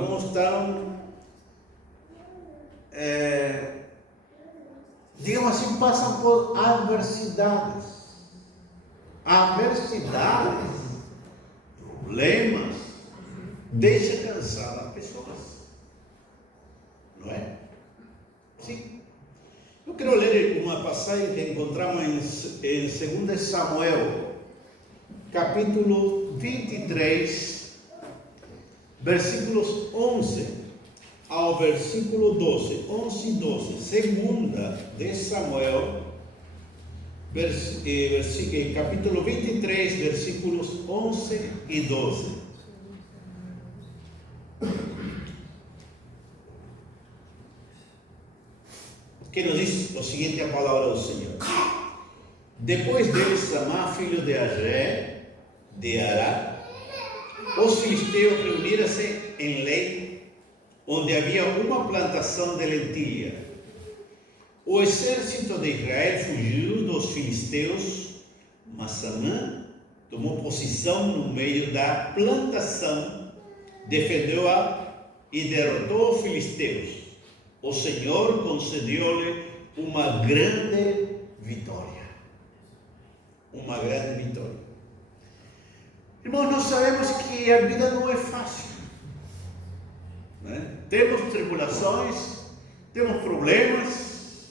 alguns estão, digamos assim, passam por adversidades, problemas, deixa cansar as pessoas, não é? Sim. Eu quero ler uma passagem que encontramos em 2 Samuel, capítulo 23, versículos 11 ao versículo 12. 11 e 12. 2 Samuel, capítulo 23, versículos 11 e 12. Que nos diz o seguinte: a palavra do Senhor. Depois dele, Samá, filho de Agé, de Ará, os filisteus reuniram-se em Lei, onde havia uma plantação de lentilha. O exército de Israel fugiu dos filisteus, mas Samá tomou posição no meio da plantação, defendeu-a e derrotou os filisteus. O Senhor concedeu-lhe uma grande vitória. Uma grande vitória. Irmãos, nós sabemos que a vida não é fácil, né? Temos tribulações, temos problemas,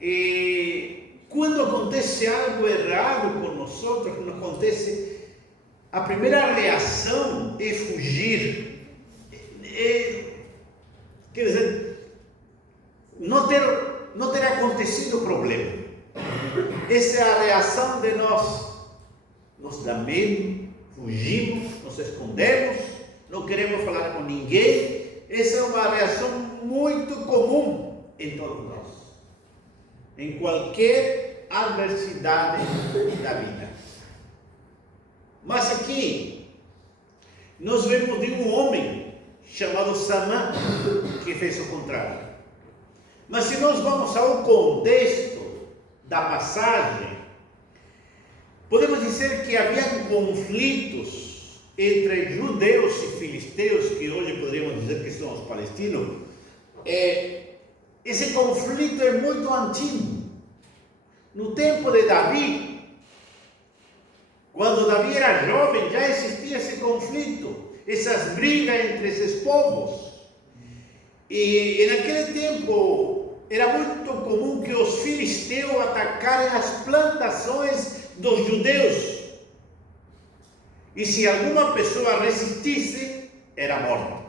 e quando acontece algo errado com nós, quando acontece, a primeira reação é fugir, quer dizer, não ter acontecido o problema. Essa é a reação de nós. Nos dá medo, fugimos, nos escondemos, não queremos falar com ninguém. Essa é uma reação muito comum em todos nós, em qualquer adversidade da vida. Mas aqui nós vemos de um homem chamado Samá que fez o contrário. Mas se nós vamos ao contexto da passagem, podemos dizer que havia conflitos entre judeus e filisteus, que hoje poderíamos dizer que são os palestinos. Esse conflito é muito antigo. No tempo de Davi, quando Davi era jovem, já existia esse conflito, essas brigas entre esses povos. E naquele tempo era muito comum que os filisteus atacassem as plantações dos judeus. E se alguma pessoa resistisse, era morta.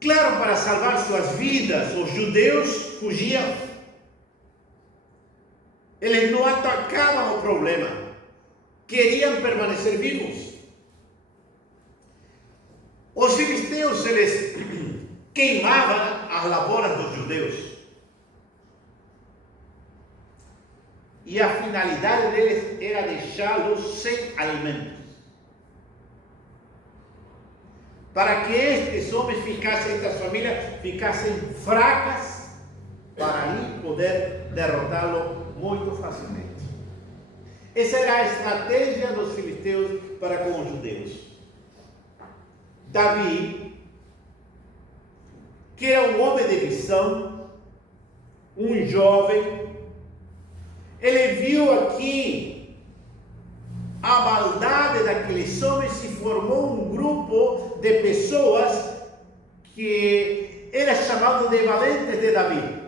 Claro, para salvar suas vidas, os judeus fugiam. Eles não atacavam o problema, queriam permanecer vivos. Os filisteus, eles queimavam as lavouras dos judeus. E a finalidade deles era deixá-los sem alimentos, para que estes homens estas famílias ficassem fracas, para ali poder derrotá-lo muito facilmente. Essa era a estratégia dos filisteus para com os judeus. Davi, que era um homem de visão, um jovem, ele viu aqui a maldade daqueles homens e formou um grupo de pessoas que era chamado de valentes de Davi,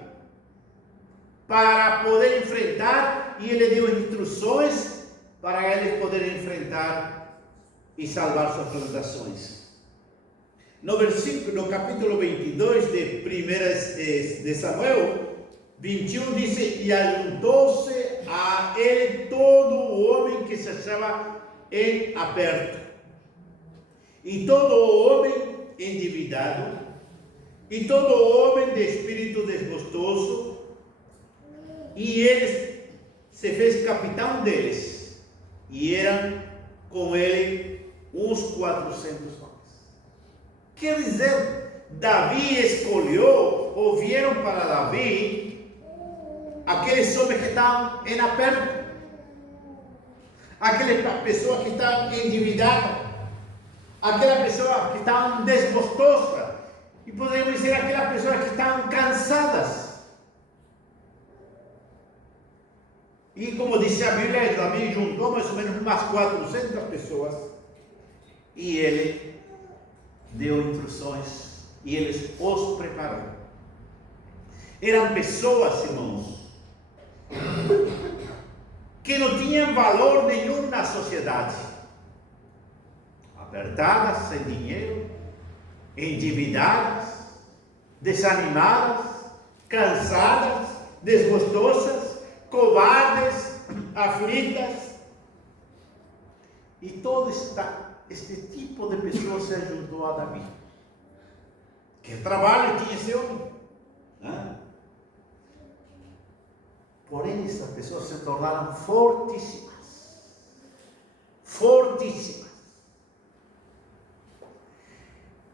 para poder enfrentar, e ele deu instruções para eles poderem enfrentar e salvar suas plantações. No capítulo 22 de Samuel 21 diz: e ajuntou-se a ele todo o homem que se achava em aperto, e todo o homem endividado, e todo o homem de espírito desgostoso, e ele se fez capitão deles, e eram com ele uns 400 homens. Quer dizer, Davi escolheu, ou vieram para Davi, aqueles homens que estavam em aperto, aquelas pessoas que estavam endividadas, aquela pessoa que estavam desgostosas, e poderíamos dizer aquelas pessoas que estavam cansadas. E como disse a Bíblia, Davi juntou mais ou menos umas 400 pessoas, e ele deu instruções, e eles os prepararam. Eram pessoas, irmãos, que não tinham valor nenhum na sociedade, apertadas, sem dinheiro, endividadas, desanimadas, cansadas, desgostosas, covardes, aflitas. E todo este tipo de pessoas se juntou a Davi. Que trabalho tinha esse homem? Porém, essas pessoas se tornaram fortíssimas. Fortíssimas.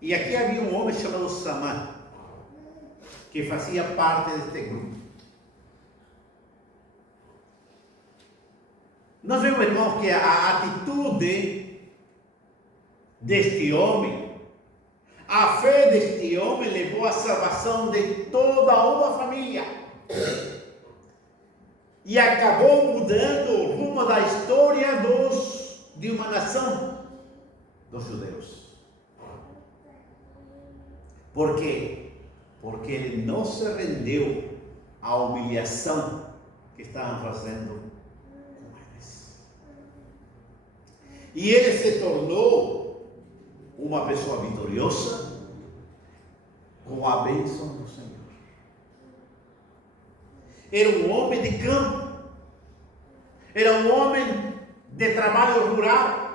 E aqui havia um homem chamado Samã, que fazia parte deste grupo. Nós vemos, irmãos, que a atitude deste homem, a fé deste homem levou à salvação de toda uma família. E acabou mudando o rumo da história de uma nação, dos judeus. Por quê? Porque ele não se rendeu à humilhação que estavam fazendo com eles. E ele se tornou uma pessoa vitoriosa com a bênção do Senhor. Era um homem de campo, era um homem de trabalho rural,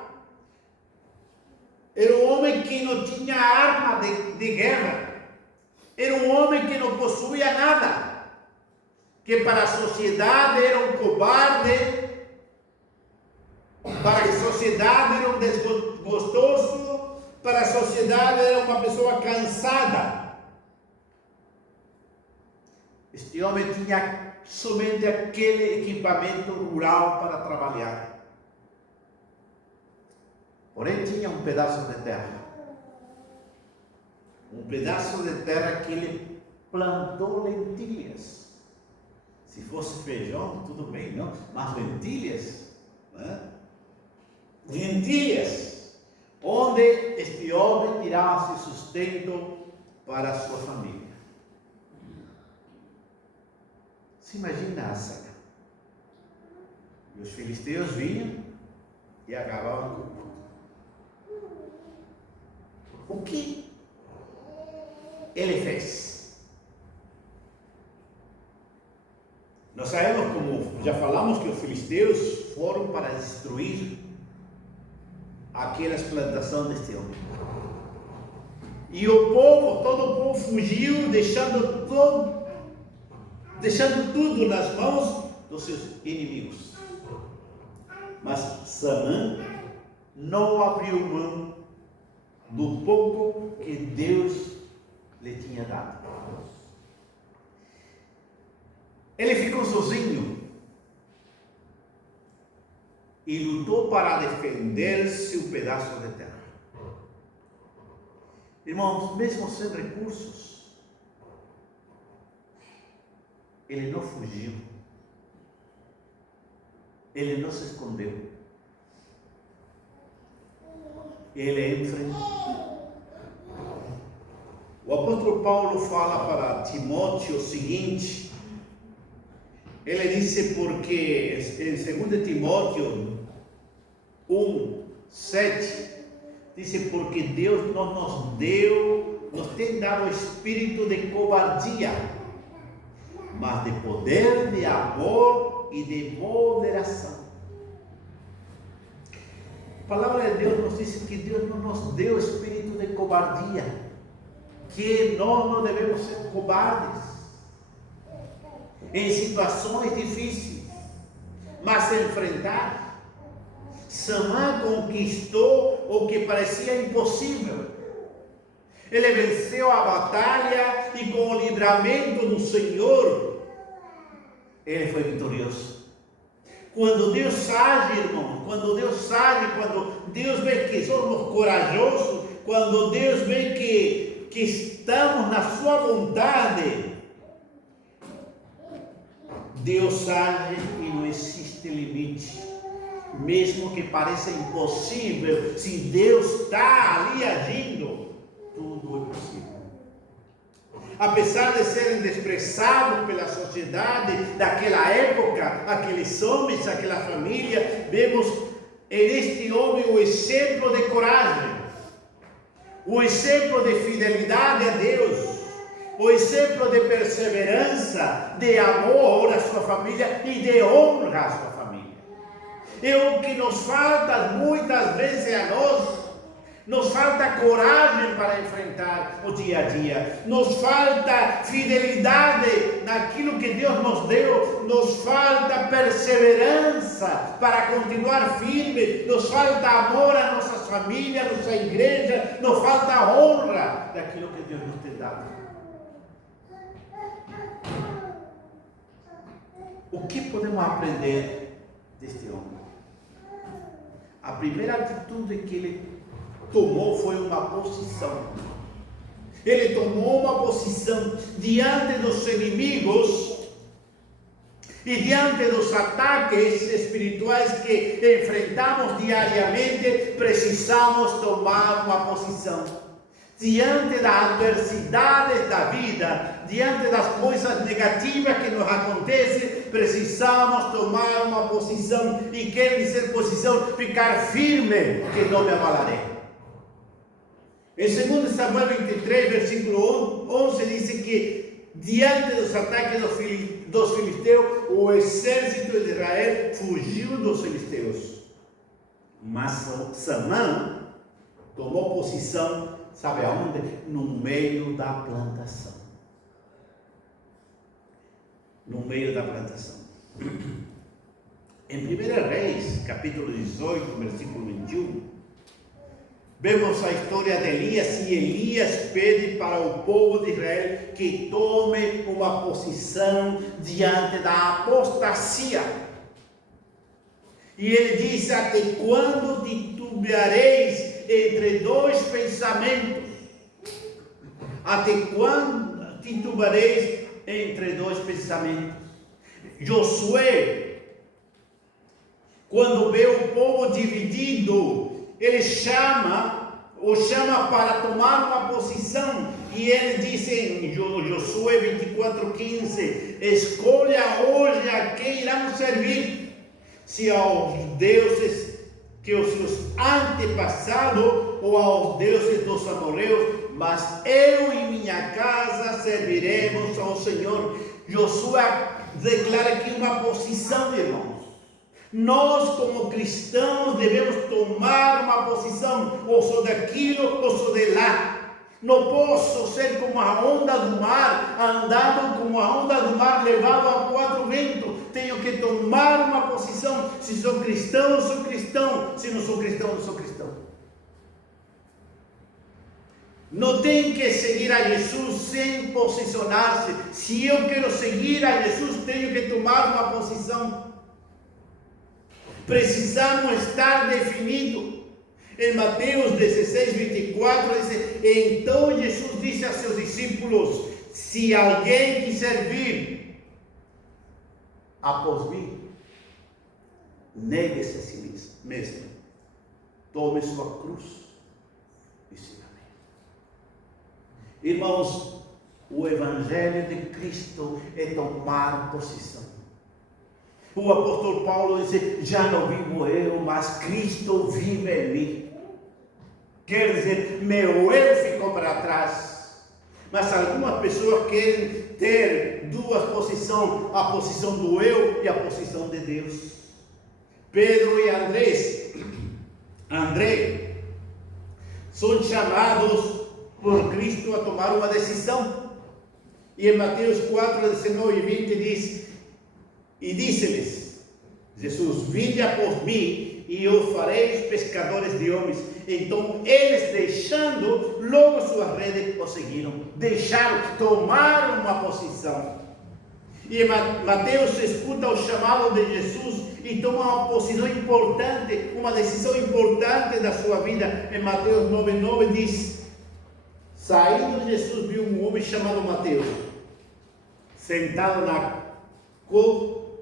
era um homem que não tinha arma de guerra, era um homem que não possuía nada, que para a sociedade era um cobarde, para a sociedade era um desgostoso, para a sociedade era uma pessoa cansada. Este homem tinha somente aquele equipamento rural para trabalhar. Porém, tinha um pedaço de terra. Um pedaço de terra que ele plantou lentilhas. Se fosse feijão, tudo bem, não? Mas lentilhas, né? Lentilhas, onde este homem tirava seu sustento para a sua família. Se imagina a cena. E os filisteus vinham e acabavam com tudo. O que ele fez? Nós sabemos, como já falamos, que os filisteus foram para destruir aquelas plantações deste homem. E o povo, todo o povo fugiu, deixando tudo nas mãos dos seus inimigos. Mas Samã não abriu mão do pouco que Deus lhe tinha dado. Ele ficou sozinho e lutou para defender seu pedaço de terra. Irmãos, mesmo sem recursos, ele não fugiu, ele não se escondeu, ele enfrentou. O apóstolo Paulo fala para Timóteo o seguinte, ele disse, porque em 2 Timóteo 1:7, disse, porque Deus não nos tem dado o espírito de covardia, mas de poder, de amor e de moderação. A palavra de Deus nos diz que Deus não nos deu espírito de covardia, que nós não devemos ser cobardes em situações difíceis, mas enfrentar. Samã conquistou o que parecia impossível. Ele venceu a batalha e com o livramento do Senhor, ele foi vitorioso. Quando Deus age, irmão, quando Deus age, quando Deus vê que somos corajosos, quando Deus vê que estamos na sua vontade, Deus age e não existe limite. Mesmo que pareça impossível, se Deus está ali agindo, tudo é possível. Apesar de serem desprezados pela sociedade daquela época, aqueles homens, aquela família, vemos neste homem o exemplo de coragem, o exemplo de fidelidade a Deus, o exemplo de perseverança, de amor à sua família e de honra à sua família. É o que nos falta muitas vezes a nós. Nos falta coragem para enfrentar o dia a dia. Nos falta fidelidade naquilo que Deus nos deu. Nos falta perseverança para continuar firme. Nos falta amor à nossa família, à nossa igreja. Nos falta honra daquilo que Deus nos tem dado. O que podemos aprender deste homem? A primeira atitude que ele tomou foi uma posição. Ele tomou uma posição diante dos inimigos e diante dos ataques espirituais que enfrentamos diariamente. Precisamos tomar uma posição. Diante das adversidades da vida, diante das coisas negativas que nos acontecem, precisamos tomar uma posição. E quer dizer posição, ficar firme, que não me abalarei. Em 2 Samuel 23, versículo 11, diz que diante dos ataques dos filisteus, o exército de Israel fugiu dos filisteus. Mas Samã tomou posição, sabe aonde? No meio da plantação. No meio da plantação. Em 1 Reis, capítulo 18, versículo 21, vemos a história de Elias, e Elias pede para o povo de Israel que tome uma posição diante da apostasia. E ele diz: até quando titubeareis entre dois pensamentos? Até quando titubeareis entre dois pensamentos? Josué, quando vê o povo dividido, ele chama para tomar uma posição, e ele diz em Josué 24:15: escolha hoje a quem irão servir, se aos deuses que os seus antepassados ou aos deuses dos amorreus, mas eu e minha casa serviremos ao Senhor. Josué declara aqui uma posição, irmãos. Nós, como cristãos, devemos tomar uma posição, ou sou daquilo, ou sou de lá. Não posso ser como a onda do mar, andando como a onda do mar, levado a quatro ventos. Tenho que tomar uma posição. Se sou cristão, sou cristão. Se não sou cristão, não sou cristão. Não tem que seguir a Jesus sem posicionar-se. Se eu quero seguir a Jesus, tenho que tomar uma posição. Precisamos estar definidos. Em Mateus 16:24 diz: então Jesus disse a seus discípulos: se alguém quiser vir após mim, negue-se a si mesmo, tome sua cruz e siga-me. Irmãos, o Evangelho de Cristo é tomar posição. O apóstolo Paulo diz: já não vivo eu, mas Cristo vive em mim. Quer dizer, meu eu ficou para trás. Mas algumas pessoas querem ter duas posições: a posição do eu e a posição de Deus. Pedro e André são chamados por Cristo a tomar uma decisão. E em Mateus 4:19 e 20 diz: e disse-lhes Jesus: vinde após mim, e eu farei pescadores de homens. Então eles, deixando logo suas redes, o seguiram. Deixaram, tomaram uma posição. E Mateus escuta o chamado de Jesus e toma uma posição importante, uma decisão importante da sua vida. Em Mateus 9:9 diz: saindo Jesus viu um homem chamado Mateus, sentado na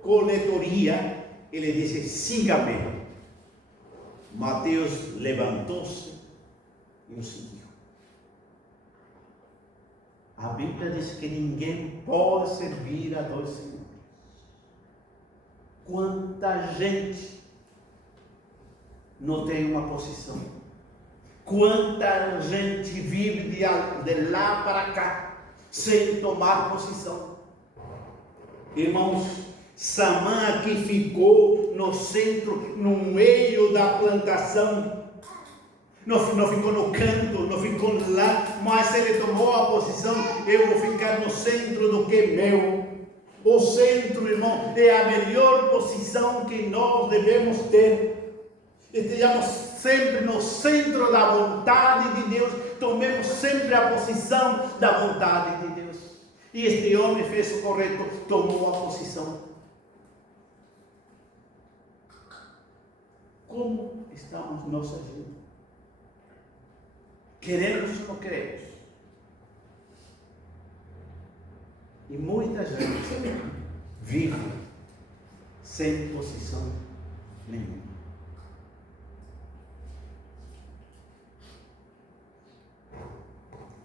coletoria. Ele disse: siga-me. Mateus levantou-se e o seguiu. A Bíblia diz que ninguém pode servir a dois senhores. Quanta gente não tem uma posição. Quanta gente vive de lá para cá, sem tomar posição. Irmãos, Samã aqui ficou no centro, no meio da plantação. Não ficou no canto, não ficou lá, mas ele tomou a posição: eu vou ficar no centro do que é meu. O centro, irmão, é a melhor posição que nós devemos ter. Estejamos sempre no centro da vontade de Deus, tomemos sempre a posição da vontade de Deus. E este homem fez o correto, tomou a posição. Como estamos nós agindo? Queremos ou não queremos? E muita gente vive sem posição nenhuma.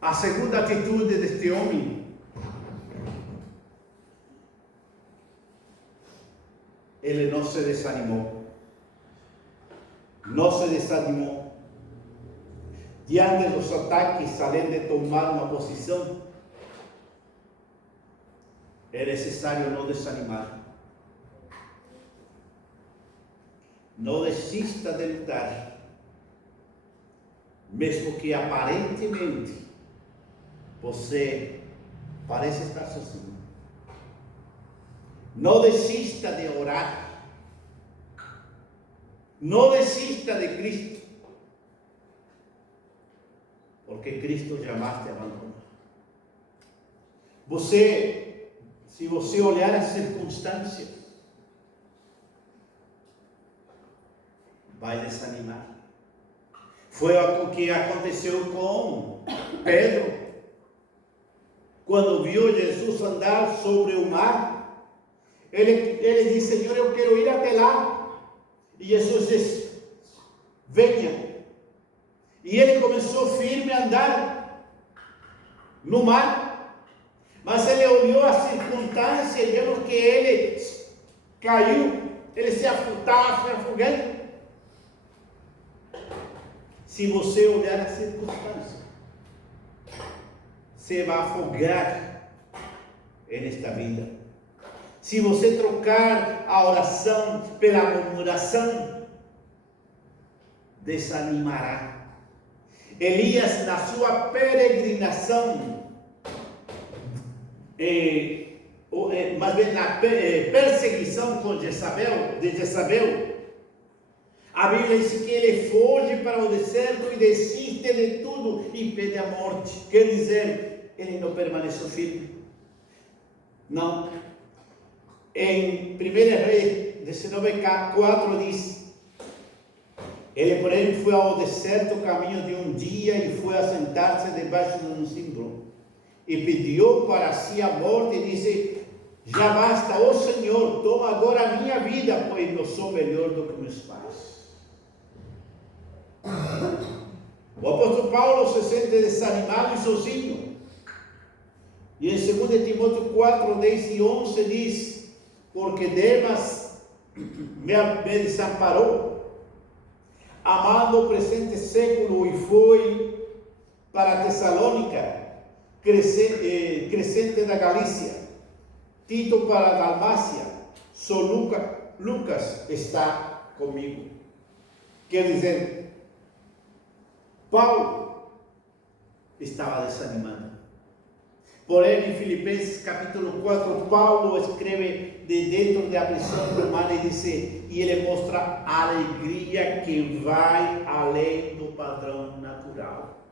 A segunda atitude deste homem, ele não se desanimou. Não se desanimou. Diante dos ataques, além de tomar uma posição, é necessário não desanimar. Não desista de lutar, mesmo que aparentemente você pareça estar sozinho. Não desista de orar. Não desista de Cristo, porque Cristo jamais te abandona. Se você olhar as circunstâncias, vai desanimar. Foi o que aconteceu com Pedro, quando viu Jesus andar sobre o mar. Ele disse: Senhor, eu quero ir até lá. E Jesus disse: venha. E ele começou firme a andar no mar. Mas ele olhou a circunstância e vemos que ele caiu, ele se estava se afogando. Se você olhar a circunstância, você vai afogar nesta vida. Se você trocar a oração pela murmuração, desanimará. Elias, na sua peregrinação, mas bem na perseguição de Jezabel, a Bíblia diz que ele foge para o deserto e desiste de tudo e pede a morte. Quer dizer, ele não permaneceu firme. Não. Em 1 Reis 19:4 diz: ele, porém, foi ao deserto caminho de um dia e foi a sentar-se debaixo de um símbolo e pediu para si a morte e disse: já basta, ó Senhor, toma agora a minha vida, pois não sou melhor do que meus pais. O apóstolo Paulo se sente desanimado e sozinho. E em 2 Timóteo 4:10 e 11 diz: porque Demas me desamparou, amando o presente século, e foi para Tessalônica, Crescente da Galícia, Tito para a Dalmácia, só Lucas está comigo. Quer dizer, Paulo estava desanimado. Porém, em Filipenses capítulo 4, Paulo escreve de dentro da prisão romana e diz, e ele mostra a alegria que vai além do padrão natural.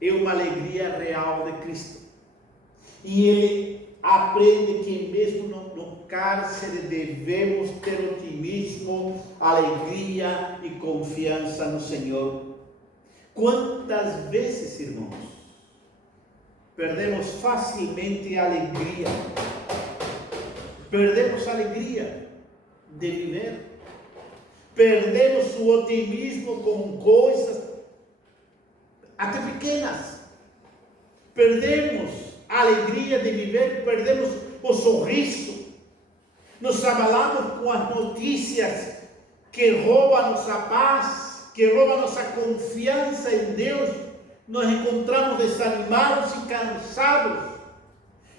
É uma alegria real de Cristo. E ele aprende que mesmo no cárcere devemos ter otimismo, alegria e confiança no Senhor. Quantas vezes, irmãos, perdemos facilmente a alegria? Perdemos a alegria de viver. Perdemos o otimismo com coisas até pequenas. Perdemos a alegria de viver, perdemos o sorriso. Nos abalamos com as notícias que roubam nossa paz, que roubam nossa confiança em Deus. Nos encontramos desanimados e cansados.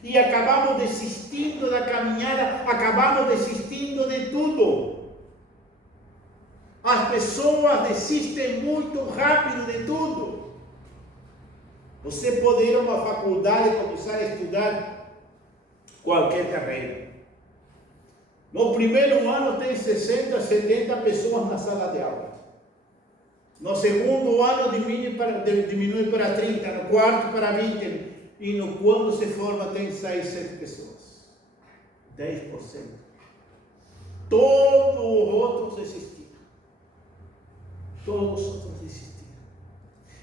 E acabamos desistindo da caminhada, acabamos desistindo de tudo. As pessoas desistem muito rápido de tudo. Você pode ir a uma faculdade e começar a estudar qualquer carreira. No primeiro ano tem 60, 70 pessoas na sala de aula. No segundo ano diminui para 30, no quarto para 20. E quando se forma tem 6, 7 pessoas. 10%. Todos os outros desistiram. Todos os outros desistiram.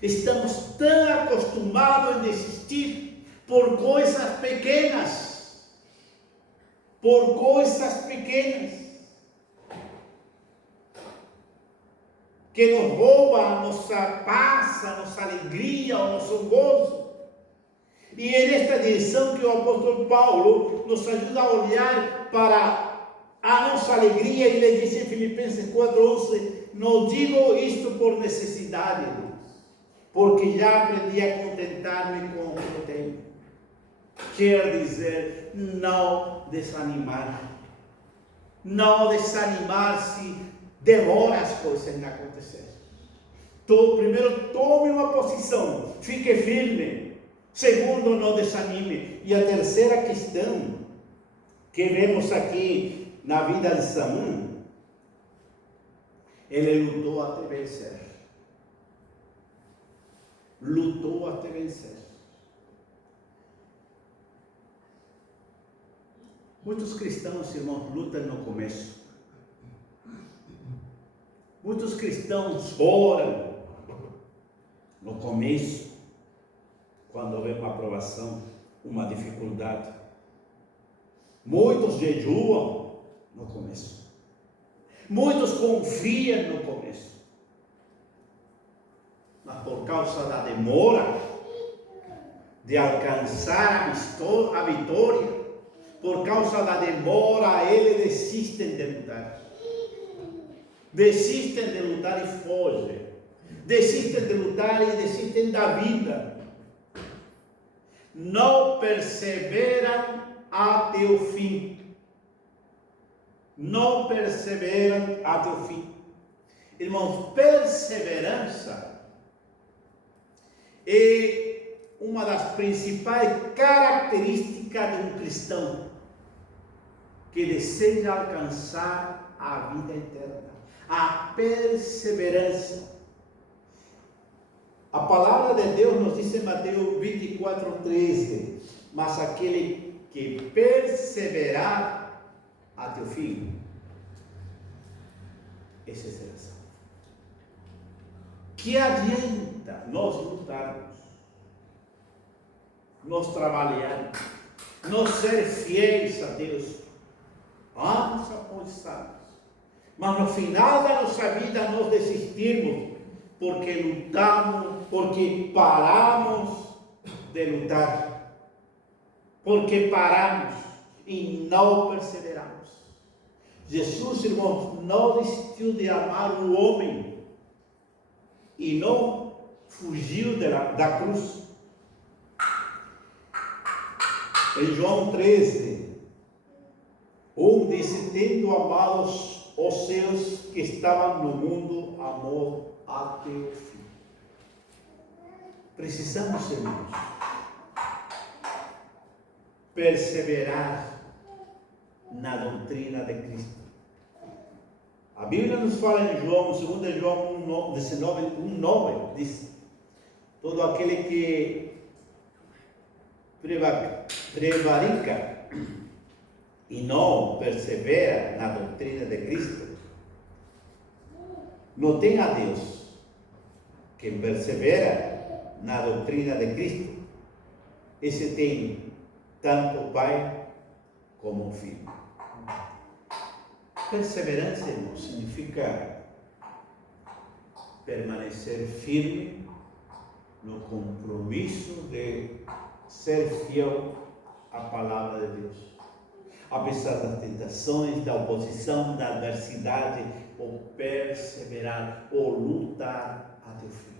Estamos tão acostumados a desistir por coisas pequenas. Por coisas pequenas. Que nos roubam a nossa paz, a nossa alegria, o nosso gozo. E é nesta direção que o apóstolo Paulo nos ajuda a olhar para a nossa alegria. Ele diz em Filipenses 4:11: não digo isto por necessidade, porque já aprendi a contentar-me com o que tenho. Quer dizer, não desanimar. Não desanimar se demora as coisas a acontecer. Primeiro, tome uma posição, fique firme. Segundo, não desanime. E a terceira questão que vemos aqui na vida de Samuel, ele lutou até vencer. Lutou até vencer. Muitos cristãos, irmãos, lutam no começo. Muitos cristãos oram no começo. Quando houver uma aprovação, uma dificuldade. Muitos jejuam no começo. Muitos confiam no começo. Mas por causa da demora de alcançar a vitória, por causa da demora, eles desistem de lutar. Desistem de lutar e fogem. Desistem de lutar e desistem da vida. Não perseveram até o fim. Não perseveram até o fim. Irmãos, perseverança é uma das principais características de um cristão que deseja alcançar a vida eterna. A perseverança. A palavra de Deus nos diz em Mateus 24:13: mas aquele que perseverar até o fim, esse será salvo. Que adianta nós lutarmos, nós trabalharmos, nós ser fiéis a Deus, anos após anos, mas no final da nossa vida nós desistirmos, porque lutamos, porque paramos de lutar, porque paramos e não perseveramos. Jesus, irmãos, não desistiu de amar o homem e não fugiu da cruz. Em João 13, diz: tendo amado os seus que estavam no mundo, amou até o fim. Precisamos, irmãos, perseverar na doutrina de Cristo. A Bíblia nos fala em João, 2 João 1:9, diz: todo aquele que prevarica e não persevera na doutrina de Cristo, não tem a Deus. Quem persevera na doutrina de Cristo, esse tem tanto o Pai como o Filho. Perseverança, irmão, significa permanecer firme no compromisso de ser fiel à palavra de Deus. Apesar das tentações, da oposição, da adversidade, ou perseverar, ou lutar até o fim.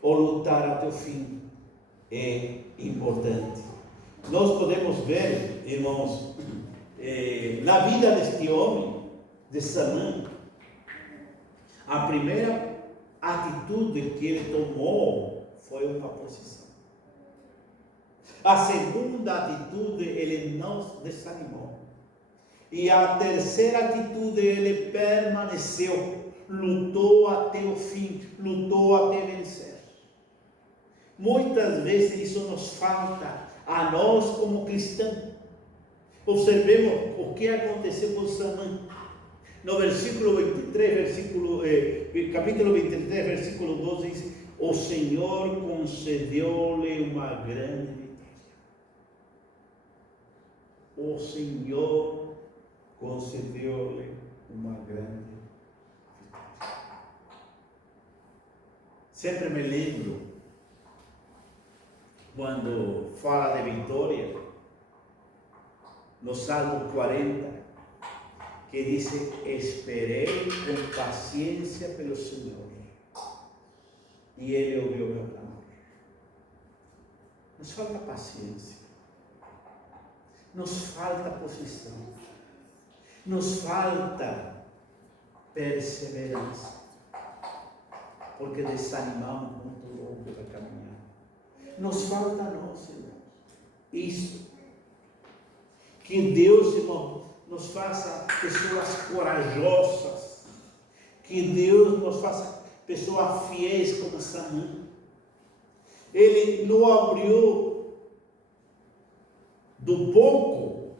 Ou lutar até o fim é importante. Nós podemos ver, irmãos, na vida deste homem, de Samã, a primeira atitude que ele tomou foi uma posição. A segunda atitude, ele não desanimou. E a terceira atitude, ele permaneceu, lutou até o fim, lutou até vencer. Muitas vezes isso nos falta a nós como cristãos. Observemos o que aconteceu com Samã. No versículo 23, capítulo 23, versículo 12, diz: o Senhor concedeu-lhe uma grande vitória. O Senhor concedeu-lhe uma grande vitória. Sempre me lembro, quando fala de vitória, no Salmo 40, que diz: esperei com paciência pelo Senhor, e Ele ouviu meu clamor. Nos falta paciência, nos falta posição, nos falta perseverança, porque desanimamos muito longo da caminhada. Nos falta a nós, irmãos, isso. Que Deus, irmão, nos faça pessoas corajosas, que Deus nos faça pessoas fiéis como Samã. Ele não abriu do pouco,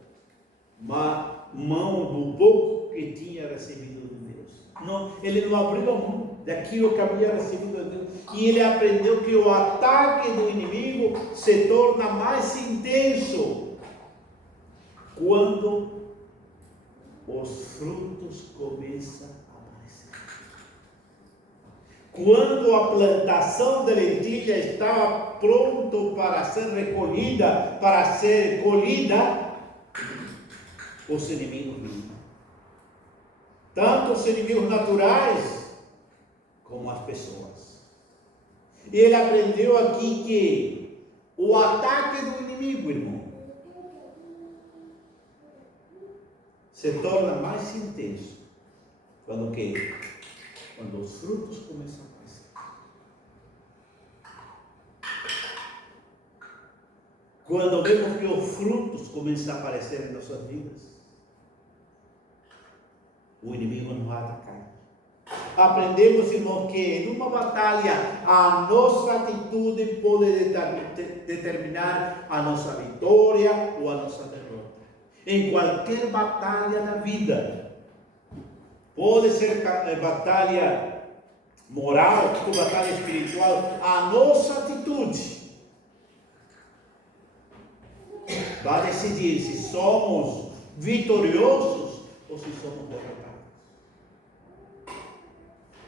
mão do pouco que tinha recebido de Deus. Não, ele não abriu a mão daquilo que havia recebido de Deus. E ele aprendeu que o ataque do inimigo se torna mais intenso quando os frutos começam a aparecer. Quando a plantação de lentilha estava pronto para ser recolhida, para ser colhida, os inimigos vinham. Tanto os inimigos naturais como as pessoas. E ele aprendeu aqui que o ataque do inimigo, irmão, se torna mais intenso quando os frutos começam a aparecer. Quando vemos que os frutos começam a aparecer em nossas vidas, o inimigo nos vai atacar. Aprendemos, irmão, que numa batalha a nossa atitude pode determinar a nossa vitória ou a nossa derrota. Em qualquer batalha da vida, pode ser batalha moral, ou batalha espiritual, a nossa atitude vai decidir se somos vitoriosos ou se somos derrotados.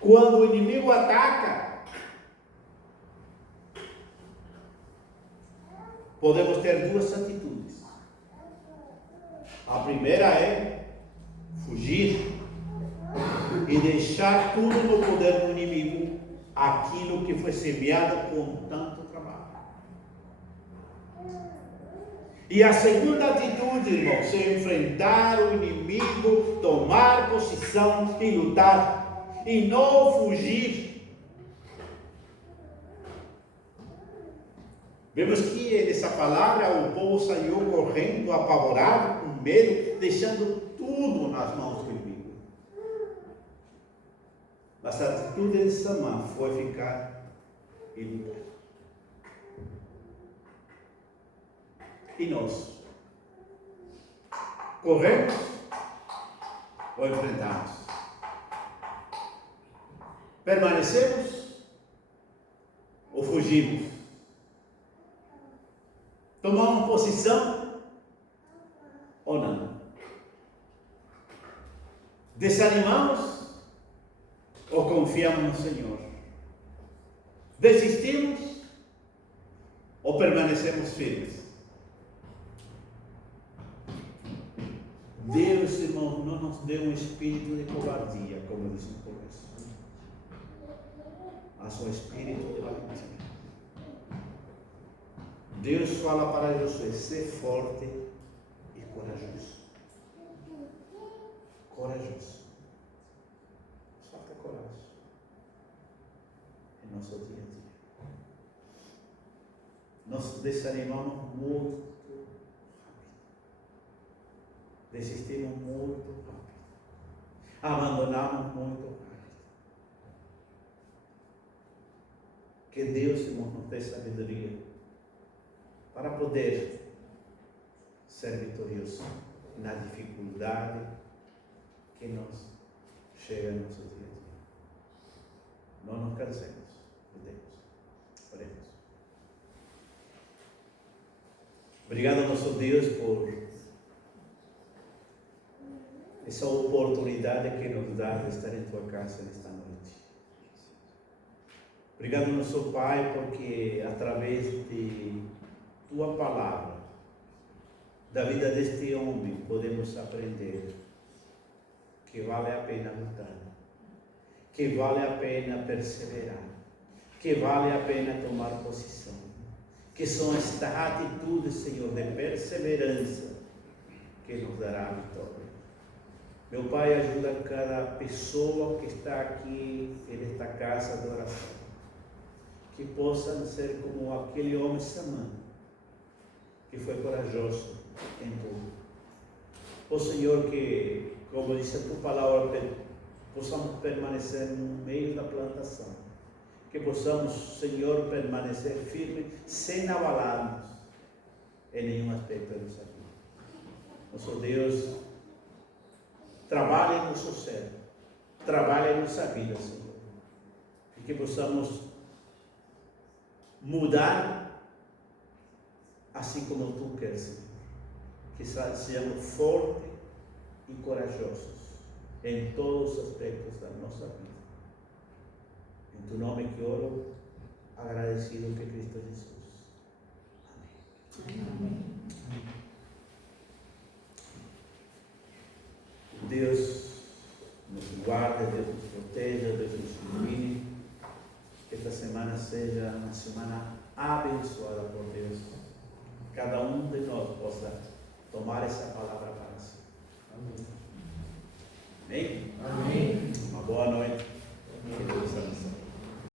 Quando o inimigo ataca, podemos ter duas atitudes. A primeira é fugir e deixar tudo no poder do inimigo, aquilo que foi semeado com tanto trabalho. E a segunda atitude, irmão, é enfrentar o inimigo, tomar posição e lutar, e não fugir. Vemos que nessa palavra o povo saiu correndo, apavorado, com medo, deixando tudo nas mãos do inimigo. Mas a atitude de Samã foi ficar e lutar. E nós? Corremos ou enfrentamos? Permanecemos ou fugimos? Tomamos posição ou não? Desanimamos ou confiamos no Senhor? Desistimos ou permanecemos firmes? Deus, irmão, não nos deu um espírito de covardia, como disse no começo, mas um espírito de valentia. Deus fala para Josué: ser forte e corajoso. Corajoso. Falta coragem em nosso dia a dia. Nós desanimamos muito rápido. Desistimos muito rápido. Abandonamos muito rápido. Que Deus, irmão, nos dê sabedoria para poder ser vitorioso na dificuldade que nos chega no nosso dia a dia. Não nos cansemos de Deus. Oremos. Obrigado, nosso Deus, por essa oportunidade que nos dá de estar em Tua casa nesta noite. Obrigado, nosso Pai, porque através de Tua palavra, da vida deste homem, podemos aprender que vale a pena lutar, que vale a pena perseverar, que vale a pena tomar posição, que são estas atitudes, Senhor, de perseverança que nos dará a vitória. Meu Pai, ajuda cada pessoa que está aqui nesta casa de oração, que possam ser como aquele homem Samã, que foi corajoso em tudo. Ó Senhor, que, como diz a Tua palavra, possamos permanecer no meio da plantação, que possamos, Senhor, permanecer firmes, sem abalarmos em nenhum aspecto da nossa vida. Nosso Deus, trabalhe em nosso ser, trabalhe em nossa vida, Senhor, e que possamos mudar assim como Tu queres, Senhor. Que sejamos fortes e corajosos em todos os aspectos da nossa vida. Em Tu nome que oro, agradecido que Cristo Jesus. Amém. Amém. Deus nos guarde, Deus nos proteja, Deus nos ilumine. Que esta semana seja uma semana abençoada por Deus. Cada um de nós possa tomar essa palavra para si. Amém? Amém. Uma boa noite.